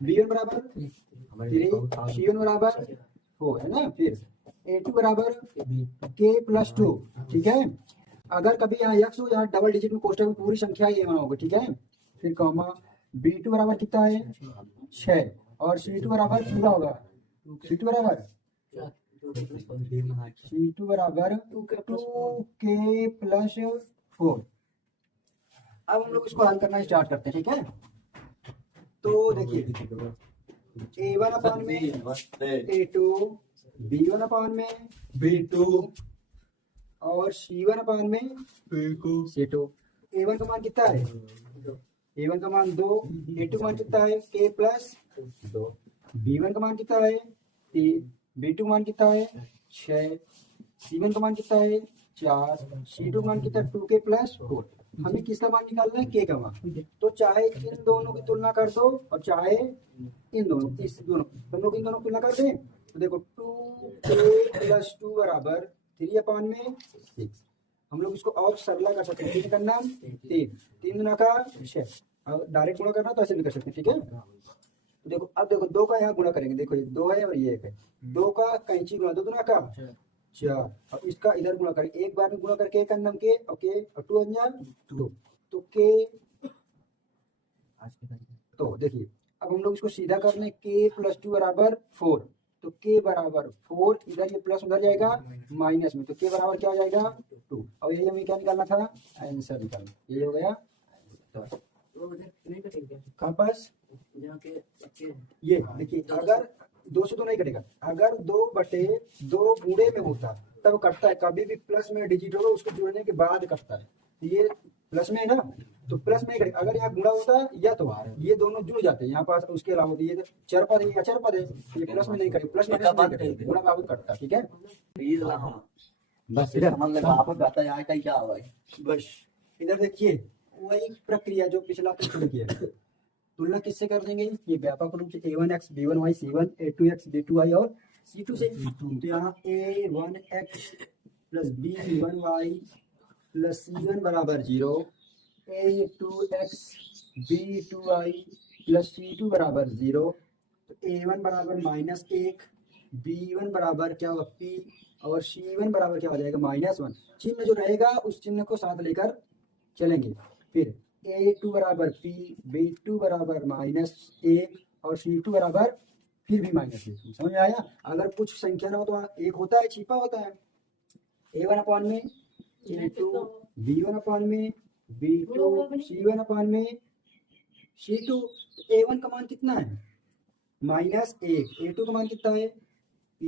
b1 बराबर 3, c1 बराबर 4 है ना, फिर a2 बराबर k + 2, ठीक है। अगर कभी यहाँ x हो, यहाँ डबल डिजिट में कोष्ठक में पूरी संख्या ये होगी, ठीक है, फिर कॉमा b2 बराबर कितना है 6, और c2 बराबर पूरा होगा, c2 बराबर 2k + 4। अब हम लोग इसको हल करना स्टार्ट करते हैं, ठीक है। तो देखिए a1 अपान में a2, b1 अपान में b2 और c1 अपान में c2। a1 का मान कितना है, a1 का मान 2, a2 का मान कितना है k + 2, b1 का मान कितना है 3, b2 का मान कितना है 6, c1 का मान कितना है 4, c2 का मान कितना है 2k + 4। हमें किसका मान निकालना है, के का मान, तो चाहे इन दोनों की तुलना कर दो और चाहे इन दोनों, इस दोनों, हम लोग इन दोनों की तुलना कर दें तो देखो 2k + 2 बराबर 3/6। हम लोग इसको और सरला कर सकते हैं, तीन करना 3 गुना का 6, और डायरेक्ट गुणा करना तो ऐसे भी कर सकते हैं, ठीक है। तो देखो अब देखो 2 का यहाँ गुणा करेंगे, देखो ये 2 है और ये 1 है, 2 का कैंची गुणा 2 गुना का 4, और इसका इधर गुणा करेंगे, एक बार में गुणा करके एक नाम के और के और 2 2, तो के, तो देखिए अब हम लोग इसको सीधा कर लें, k + 2 बराबर 4, तो k बराबर 4, इधर ये प्लस उधर जाएगा माइनस में, तो k बराबर क्या हो जाएगा 2, और यही हमें क्या निकालना था, आंसर निकालना, ये हो गया। वो उधर नहीं कटेगा कहाँ पास जहाँ के ये देखिए, अगर 2 से तो नहीं कटेगा, अगर 2/2 गुणे में होता तब कटता है, कभी भी प्लस में डिजिट होगा उसको जोड़ने के बाद कटता है। तो ये प्लस में है ना, तो प्लस में ही कटेगा। अगर यहाँ गुणा होता है या तो ये दोनों जुड़ जाते हैं यहाँ पास, उसके अलावा तो ये चर पद है या चर पद है, ये प्लस में नहीं कटेगा, प्लस में नहीं कटेगा, गुणा का कटता, ठीक है। प्लीज ला हम बस इधर हम लोग आप बताते यार क्या हुआ है। बस इधर देखिए, वही प्रक्रिया जो पिछला प्रश्न किया, तुलना किससे कर देंगे, ये व्यापक रूप से a1x b1y c1 a2x b2y और c2 से। तो यहाँ a1x plus b1y plus c1 बराबर 0, a2x b2y प्लस c2 बराबर 0। तो a1 बराबर -1, b1 बराबर क्या होगा p और c1 बराबर क्या हो जाएगा -1। चिन्ह जो रहेगा उस चिन्ह को साथ लेकर चलेंगे। फिर a2 बराबर p, b2 बराबर -1 और c2 बराबर फिर भी -1। समझ में आया। अगर कुछ संख्या ना हो तो एक होता है, छिपा होता है। a1 अपॉन में a2, b1 अपॉन में b2, c1 अपॉन में c2। a1 का मान कितना है -1, a2 का मान कितना है p,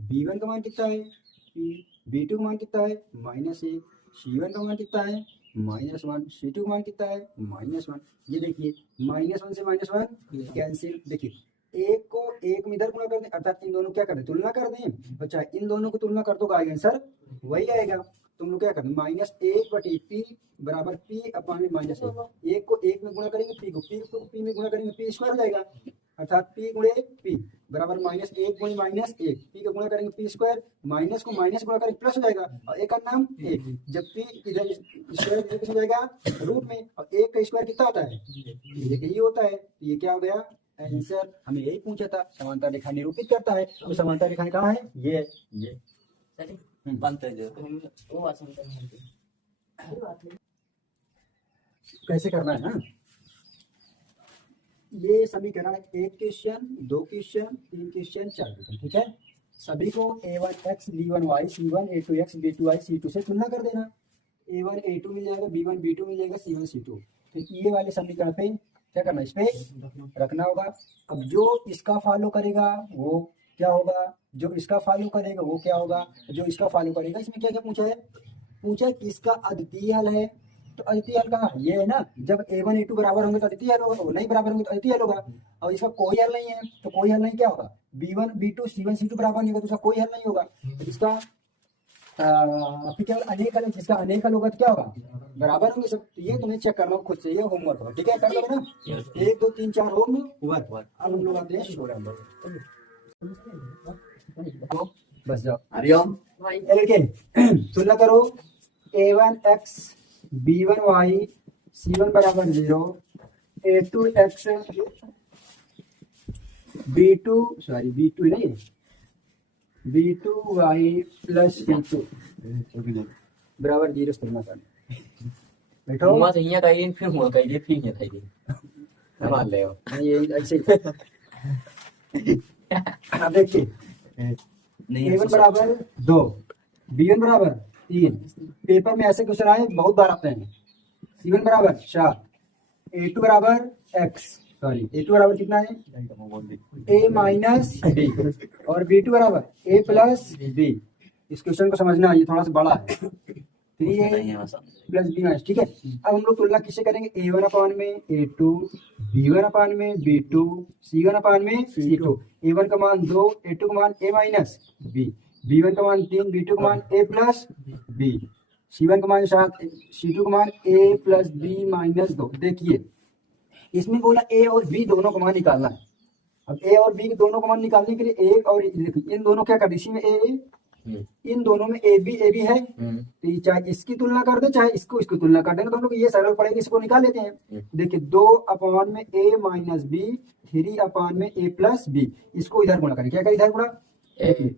b1 का मान कितना है p, b2 का मान कितना है -1, c1 का मान कितना है -1, c2 का मान कितना है -1। ये देखिए -1 से -1 कैंसिल। देखिए एक को एक में इधर गुणा कर दें, अर्थात इन दोनों क्या कर दें, तुलना कर दें। अच्छा, इन दोनों को तुलना कर दो, आंसर वही आएगा। तुम लोग क्या कर दें, -1/p बराबर p अपॉन में -1। एक को एक में गुणा करेंगे, p को p में गुणा करेंगे, p स्क्वायर हो जाएगा। अर्थात p गुणे p बराबर -1 गुणे -1, p का गुणा करेंगे p स्क्वायर, माइनस को माइनस गुणा करेंगे प्लस हो जाएगा, और एक का नाम एक। जब p इधर स्क्वायर कितना हो जाएगा रूट में, और एक का स्क्वायर कितना होता है, ये यही होता है। तो ये क्या हो गया आंसर, हमें यही पूछा था। समांतर रेखा निरूपित करता है, तो समांतर रेखा कहाँ है, ये बनते जो वो आसान करना कैसे करना है ना। ये समीकरण 1 क्वेश्चन, 2 क्वेश्चन, 3 क्वेश्चन, 4 क्वेश्चन, ठीक है। सभी को a1x b1y c1 a2x b2y c2 से तुलना कर देना। a1 a2 मिल जाएगा, b1 b2 मिल जाएगा, c1 c2। तो ये वाले समीकरण पे क्या करना, इस पे रखना होगा। अब जो इसका फॉलो करेगा वो क्या होगा, जो इसका फॉलो करेगा वो क्या होगा, जो इसका फॉलो करेगा। इसमें क्या क्या पूछा है, पूछा है किसका अद्वितीय हल है। तो अद्वितीय हल कहाँ, ये है ना। जब a1 a2 बराबर होंगे तो अद्वितीय हल होगा, नहीं बराबर होंगे तो अद्वितीय हल होगा। और इसका कोई हल नहीं है, तो कोई हल नहीं क्या होगा, b1 b2 c1 c2 बराबर नहीं होगा तो उसका कोई हल नहीं होगा। तो इसका फिर क्या अनेक हल है, जिसका अनेक हल होगा तो क्या होगा, बराबर होंगे सब। तो ये तुम्हें चेक करना खुद से, ये होमवर्क होगा, ठीक है, कर लोगे ना। 1 2 3 4 होमवर्क। अब हम लोग आते हैं शोर बस जाओ। हरिओम लड़के तुलना करो, a1x b1y c1 बराबर 0, a2x b2 नहीं b2y प्लस c2 बराबर 0 से तुलना करना। बैठो, हुआ तो यहाँ कहीं फिर हुआ कहीं फिर यहाँ कहीं मान ले हो ये ऐसे अब देखिए, a1 बराबर 2, b1 बराबर 3। पेपर में ऐसे क्वेश्चन आए बहुत बार आते हैं। c1 बराबर 4, a2 बराबर x, सॉरी a2 बराबर कितना है a माइनस b, और b2 बराबर a प्लस b। इस क्वेश्चन को समझना, ये थोड़ा सा बड़ा है। 3a प्लस b माइनस, ठीक है। अब हम लोग तुलना किससे करेंगे, a1 अपान में a2, b1 अपान में b2, c1 अपान में c2। a1 का मान 2, a2 का मान a माइनस b, b1 का मान 3, b2 का मान a प्लस b, c1 का मान 7, c2 का मान a प्लस b माइनस 2। देखिए इसमें बोला a और b दोनों का मान निकालना है। अब a और b के दोनों का मान निकालने के लिए एक और इन दोनों क्या कर दी, इसी में a, इन दोनों में ए बी है। तो चाहे इसकी तुलना कर दे चाहे इसकी तुलना कर देंगे तो हम लोग ये सरल पड़ेगा, इसको निकाल लेते हैं। देखिए 2 अपान में a माइनस बी, 3 अपान में a प्लस बी। इसको इधर गुणा करेंगे, क्या करें इधर गुणा, देखिए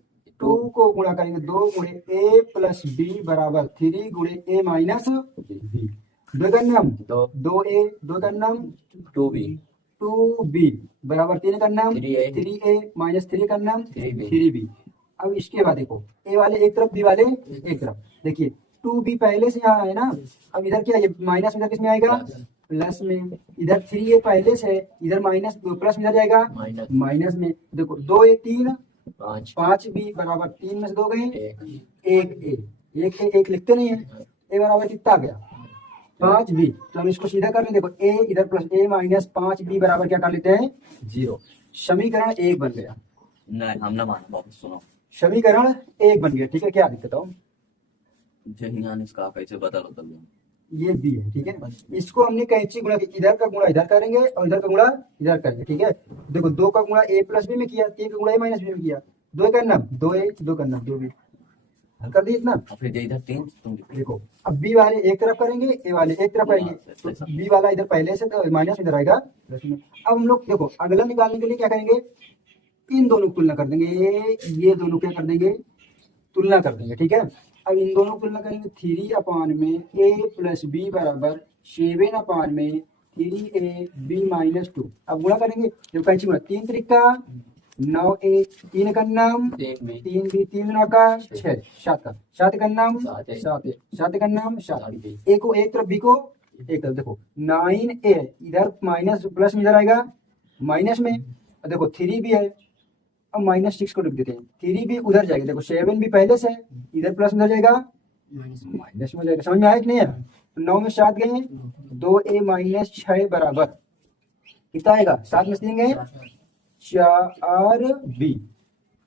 2 को गुणा करेंगे 2 गुणे a प्लस बी बराबर 3 गुणे a माइनस बी। 2 का नाम 2a, 2 का नाम 2b बराबर 3 का नाम 3a माइनस 3 का नाम 3b। अब इसके बाद देखो a वाले एक तरफ, b वाले एक तरफ। देखिए 2b पहले से यहाँ है ना, अब इधर क्या, ये माइनस इधर किसमें आएगा, प्लस में, इधर 3a पहले से, इधर माइनस, प्लस में इधर जाएगा माइनस माइनस में। देखो 2a 3, 5 5b बराबर 3 में से 2 गए 1 1a, एक लिखते नहीं है। a बराबर कितना आ गया 5b, तो हम इसको सीधा कर लें। देखो a इधर प्लस a माइनस 5b बराबर क्या कर लेते हैं 0। समीकरण 1 बन गया। नहीं हम ना माना वापस सुनो समीकरण 1 बन गया। ठीक है, क्या दिक्कत हो, जहियान इसका कैसे बदल बदल ये b है। ठीक है, इसको हमने कैंची गुणा की, इधर का गुणा इधर करेंगे और इधर का गुणा इधर करेंगे। ठीक है, देखो 2 का गुणा a प्लस b में किया, 3 का गुणा a माइनस b में किया, 2 का नाम 2a, 2 का नाम 2b, हल कर दिया इतना। और फिर जे इधर 3 तुम देखो अब b वाले एक तरफ करेंगे, a वाले एक तरफ करेंगे, तो b वाला इधर पहले से तो माइनस इधर आएगा प्लस में। अब हम लोग देखो अगला निकालने के लिए क्या करेंगे, इन दोनों की तुलना कर देंगे, ये दोनों क्या कर देंगे तुलना कर देंगे। ठीक है, अब इन दोनों की तुलना करेंगे, 3 अपान में a प्लस b बराबर 7 अपान में 3a b माइनस 2। अब गुणा करेंगे, देखो कैंची गुणा, 3 त्रिका 9a, 3 का नाम 3 b, 3 9 का 6, 7 का 7 का नाम 7a, 7 का नाम 7 a को एक तरफ b को एक तरफ। देखो 9a इधर माइनस प्लस में इधर आएगा माइनस में, और देखो 3b है, अब माइनस 6 को लिख देते हैं, 3b उधर जाएगा, देखो 7b पहले से इधर प्लस में जाएगा माइनस में जाएगा। समझ में आया कि नहीं है, 9 में 7 गए 2a माइनस 6 बराबर कितना आएगा, 7 में 3 गए 4b।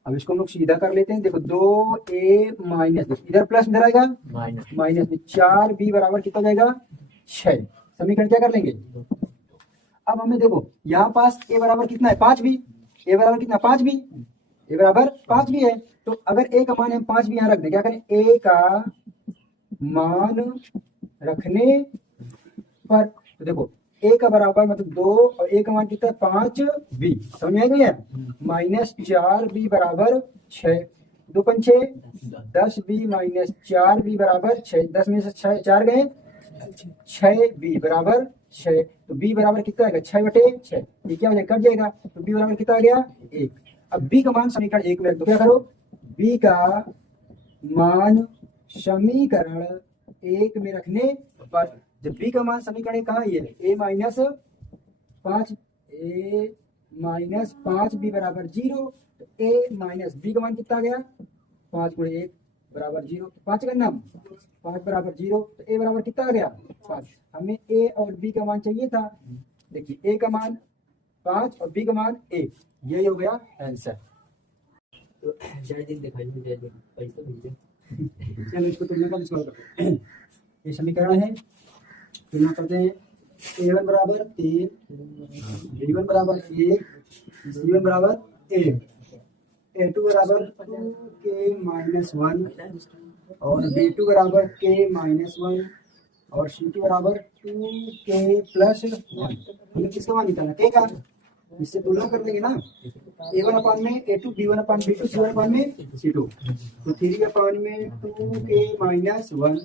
अब इसको हम लोग सीधा कर लेते हैं, देखो 2a माइनस इधर प्लस इधर आएगा माइनस में 4b बराबर कितना जाएगा 6। समीकरण क्या कर लेंगे, अब हमें देखो यहाँ पास a बराबर कितना है 5b, a बराबर कितना 5b, a बराबर 5b है, तो अगर a का मान हम 5b यहाँ रख दें, क्या करें a का मान रखने पर, तो देखो a का बराबर मतलब 2 और a का मान कितना है 5b, समझ में आ गया, माइनस 4b बराबर 6, 2 पंचे 10b माइनस 4b बराबर 6, 10 में से 6 4 गए 6b बराबर 6, तो b बराबर कितना आएगा 6/6, ये क्या हो जाएगा कट जाएगा, तो b बराबर कितना आ गया 1। अब b का मान समीकरण 1 में रख दो, क्या करो b का मान समीकरण 1 में रखने पर, जब b का मान समीकरण 1 कहाँ ये a माइनस 5b बराबर 0, तो a माइनस b का मान कितना आ गया 5 गुणे 1 बराबर 0, 5 का नाम 5 बराबर 0, तो a बराबर कितना आ गया 5। हमें a और b का मान चाहिए था, देखिए a का मान 5 और b का मान 1, यही हो गया आंसर। तो जय दिन दिखाई जय दिन पैसे भेजे चलो इसको तुलना का सॉल्व करते हैं। ये समीकरण है, तुलना करते हैं, a1 बराबर 3, b1 बराबर 1, c1 बराबर 1, a2 बराबर 2k माइनस 1 और b2 बराबर k माइनस 1 और c2 बराबर 2k प्लस 1। हमें किसका मान निकालना k का, इससे तुलना कर देंगे ना, a1 अपान में a2, b1 अपान b2, c1 अपान में c2, तो 3 अपान में 2k minus 1,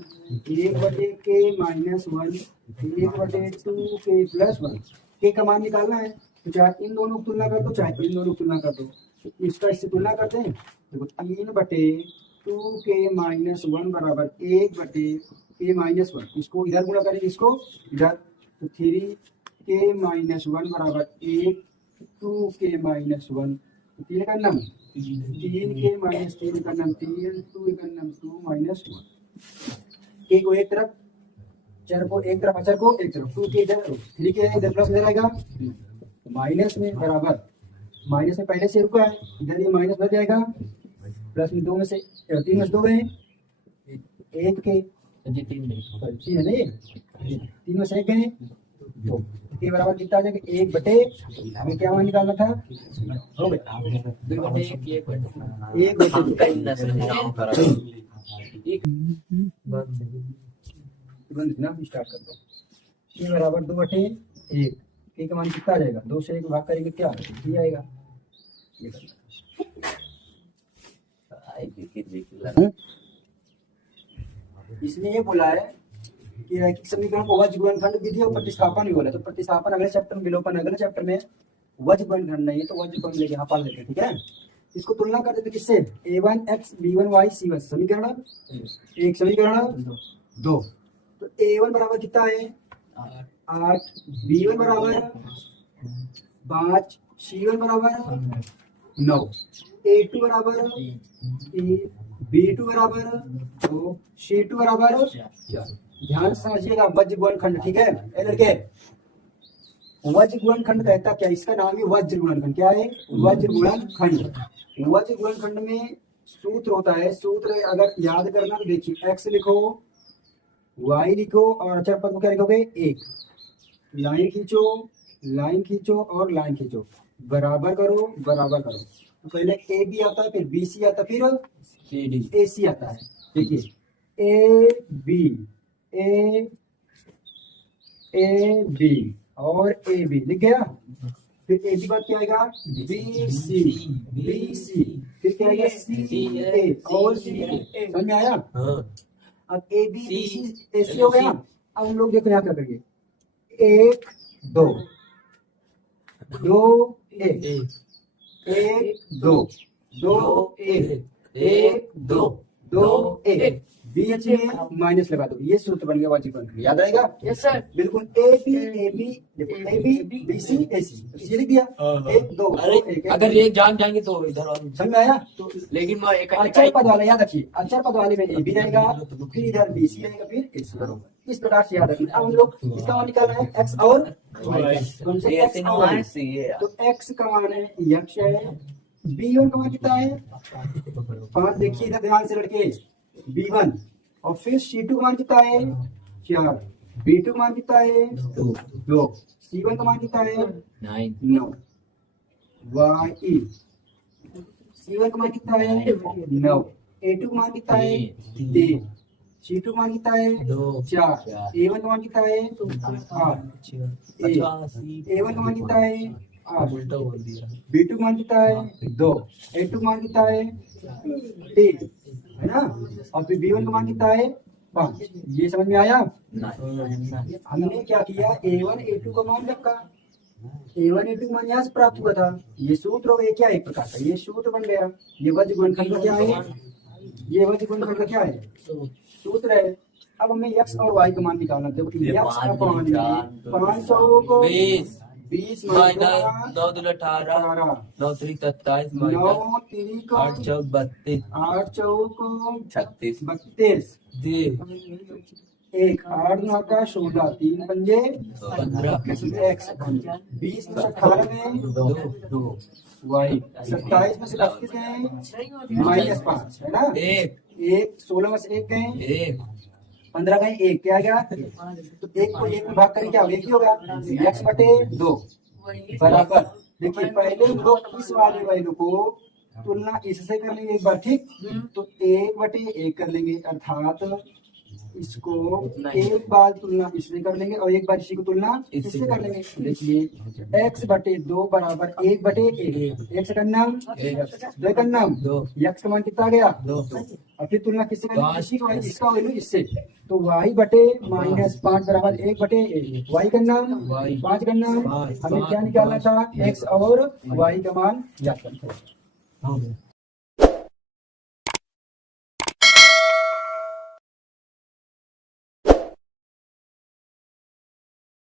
1/k minus 1, 1/2k plus 1, k का मान निकालना है, तो चाहे इन दोनों की तुलना कर दो चाहे इन दोनों की तुलना कर दो, तो इसका इससे तुलना करते हैं, देखो 3/2k माइनस 1 बराबर 1/k माइनस 1, इसको इधर गुणा करेंगे इसको इधर, तो 3k माइनस 1 बराबर 1, 2k माइनस 1, 3 का नाम 3k माइनस 3 का नाम 3, 2 का नाम 2 माइनस 1, k को एक तरफ, चर को एक तरफ, अचर को एक तरफ, 2k इधर 3k इधर प्लस इधर आएगा माइनस में बराबर, माइनस में पहले से रुका है, इधर ये माइनस बढ़ जाएगा, प्लस में 2 में से 3 में से 2 गए 1 के 3 है नहीं, 3 में से 1 गए, तो के बराबर कितना आ जाएगा 1/, हमें क्या मान निकालना था, हो गया 1 ना स्टार्ट कर दो, के बराबर 2/1, के का मान कितना आ जाएगा, 2 से 1 भाग करेंगे क्या ये आएगा, ये इसने ये बोला है कि रैखिक समीकरण को वज्र गुणनखंड विधि और प्रतिस्थापन भी बोला, तो प्रतिस्थापन अगले चैप्टर में, विलोपन अगले चैप्टर में, वज्र गुणनखंड नहीं है तो वज्र को हम लेके यहाँ पढ़ लेते हैं। ठीक है, इसको तुलना कर देते किससे, a1x b1y c1, समीकरण 1 समीकरण 2, तो a1 बराबर कितना है 8 B1 बराबर 5 C1 बराबर 9 A2 बराबर 3 B2 बराबर 2 C2 बराबर 4। ध्यान से समझिएगा वज्र गुणनखंड, ठीक है ए लड़के। वज्र गुणनखंड कहता क्या, इसका नाम है वज्र गुणनखंड। क्या है? वज्र गुणनखंड। वज्र गुणनखंड में सूत्र होता है, सूत्र अगर याद करना तो देखिए x लिखो, y लिखो और अचर पद को क्या लिखोगे? 1। लाइन खींचो, लाइन खींचो और लाइन खींचो, बराबर करो, बराबर करो। तो पहले ए बी आता है, फिर बी सी आता है, फिर ए सी आता है। देखिए ए बी और ए बी लिख गया। फिर ए बी बाद क्या आएगा? बी सी, फिर क्या आएगा? सी ए और सी ए। समझ में आया? अब ए बी बी सी ए सी हो गया। अब हम लोग देखो यहाँ क्या करेंगे, 1 2 2 1 1 2 2 1 1 2 2 1, बीच में माइनस लगा दो, ये सूत्र बन गया वज्र गुणनखंड। याद आएगा? Yes sir. बिल्कुल। ए बी देखो, ए बी बी सी ए सी, ये लिख दिया। 1 2 1। अगर ये जान जाएंगे तो इधर और समझ में आया? तो लेकिन मैं एक अक्षर पद वाला याद रखिए, अक्षर पद वाले में ए बी रहेगा, फिर इधर बी सी रहेगा, फिर ए सी रहेगा। इस प्रकार से याद रखिए। अब हम लोग इसका मान निकालना है एक्स और वाई। तो हमसे एक्स और वाई, तो एक्स का मान है यक्ष है, B1 का मान कितना है? 5। देखिए इधर ध्यान से लड़के, B1 और फिर C2 का मान कितना है? 4। B2 का मान कितना है? 2। C1 का मान कितना है? 9। YE C1 का मान कितना है? 9। A2 का मान कितना है? 3। C2 का मान कितना है? 4। A1 का मान कितना है? 8। A1 का मान कितना है? 8। B2 का मान कितना है? 2। A2 का मान कितना है? 3, है ना? और फिर B1 का मान कितना है? 5। ये समझ में आया? हमने क्या किया, A1 A2 का मान रखा, A1 A2 का मान यहाँ से प्राप्त हुआ था। ये सूत्र हो गया क्या? एक प्रकार का ये सूत्र बन गया। ये वज्र गुणनखंड का क्या है? ये वज्र गुणनखंड का क्या है? सूत्र है। अब हमें x और y का मान निकालना है। देखो x का मान 5 को 20 माइनस 9 2 18 9 3 27 माइनस 8 चौक 32 8 चौको 36 32 जी 1 8 9 का 16 3 पंजे 15 x 20 में 18 में 2 y 27 में से 32 है माइनस 5, है ना? 1 16 में से 1 गए 15 गए 1, क्या गया? तो 1 को 1 में भाग करें क्या? 1 ही होगा। x बटे 2 बराबर। देखिए पहले हम लोग इस वाले वैल्यू को तुलना इससे कर लेंगे एक बार, ठीक? तो 1 बटे 1 कर लेंगे, अर्थात इसको एक बार तुलना इससे कर लेंगे और एक बार इसी को तुलना इससे कर लेंगे। देखिए x बटे 2 बराबर 1 बटे 1, x का नाम 2 का नाम, x का मान कितना गया? 2। और फिर तुलना किससे करेंगे? इसी को, इसका वैल्यू इससे, तो y बटे माइनस 5 बराबर 1 बटे 1, y का नाम 5 का नाम। हमें क्या निकालना था? x और y का मान याद करना था।